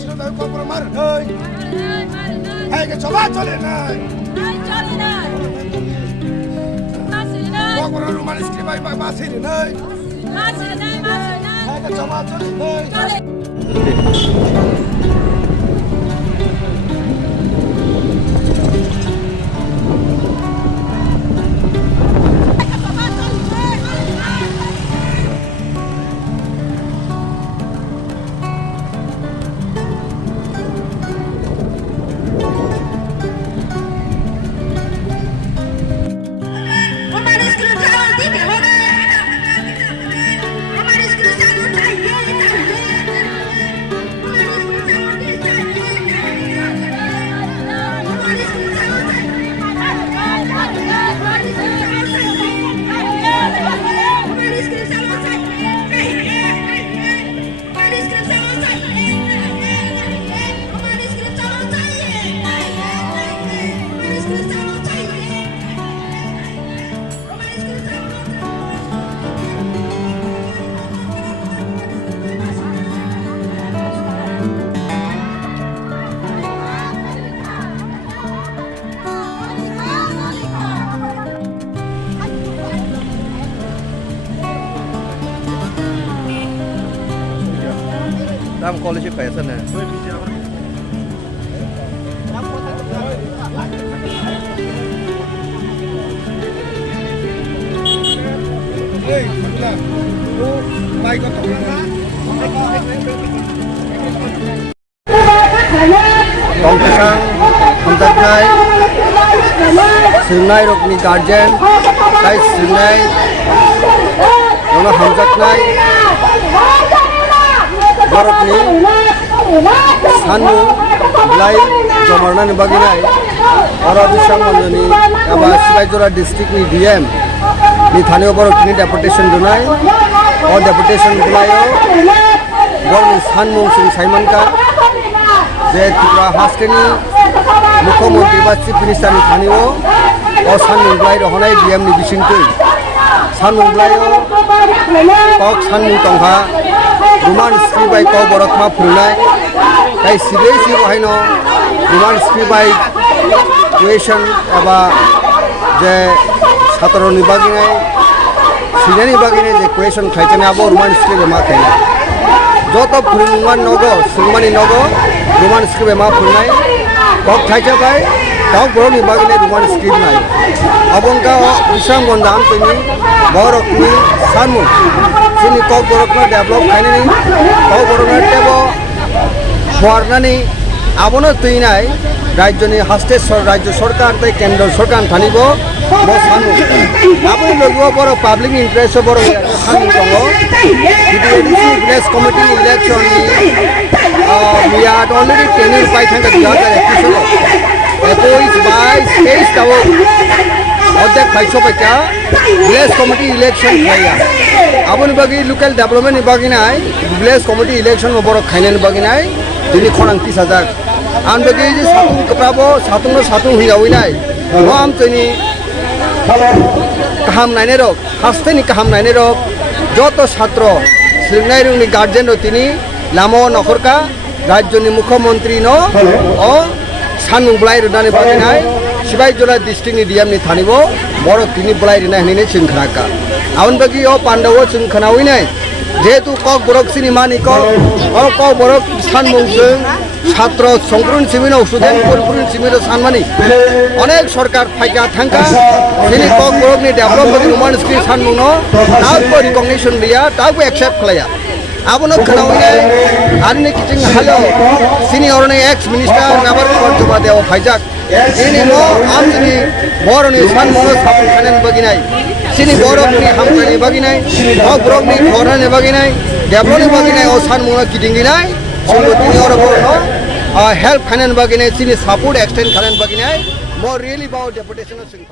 ছিল তাই কবর মার নই হ্যাঁ কে সবা চলে নাই কবর রুমাল স্ক্রিপ ভাই বাসি নাই হ্যাঁ কে সবা চলে নাই Dalam college biasa nih. Kongkesan, kontaknai, sunai rokni guardian, kai sunai, ono hamjaknai. Borokni Sanwi Blai Jomarnan Baginai Ora Bishramganjni aba Sibaijora district ni DM ni Hatio Borokni deputation dunai o deputation bulayo Borni Sanwi sing Saimanka je Tipra hasteni Mukhomontri ba Chief Minister ni Hatio o Sanwi Blai rohonai DM ni bisingtui Sanwi Blaio kok Sanwi tongha Roman script by Kokborok ma phulnai kai seriously bahaino Roman script by question aba je satro ni baginai sinani baginai je question khaitane abo Roman script ma khaina joto phulman nogo singmani nogo Roman script ma phulnai kok khaija bai Kokborok ni baginai Roman script nai abongka Bishramganj am tini borok ni Sanwi sini Kokborok na develop khaini ni Kokborok na tebo warnani abono tuinai rajyoni haste rajyo sarkar tai kendro sarkar thanibo bo Sanwi aboni logo boro public interest boro Sanwi tongo DDC village committee election ni we are already training pai thanga diata episode 21 22 23 tawo অর্ধেক পাইছো পাইকা village committee election খাইয়া আপনি বাকি local development বাকি নাই village committee election বড় খাইনেন বাকি নাই দিনে খনাং 30,000 আন বাকি যে সাতুং কপ্রাবো সাতুং হইয়াওই নাই আম তৈনি কাহাম নাইনে রক হাস্তেনি কাহাম নাইনে রক যত ছাত্র সিলনাই রুংনি গার্জেন তিনি লামো নখরকা রাজ্যনি মুখ্যমন্ত্রী ন ও Sanwi Blai rodani bagi nai Sibaijora district ni DM ni thanibo borok tini Blai rina hini chingkhanaka abon bagi o pandawo chingkhanawi nai jehetu Kokborok sini maniko o Kokborok Sanwi jeng ছাত্র সংগ্রহণ শিবির student পরিপূর্ণ শিবির সানমানি অনেক সরকার ফাইকা থাঙ্কা যিনি Kokborok ni development Roman script Sanwi no tago recognition dia tago accept khlaya abono khanawi arni kiting halo sini orne ex minister nabar korjoba deo faijak ini mo amni boroni Sanwi no sapul khanen baginai sini borok ni hamkani baginai Kokborok ni khorane baginai development baginai o Sanwi no kitinginai sungguh tini orang borno help khanen baginai sini support extend khanen baginai more really about deputation sing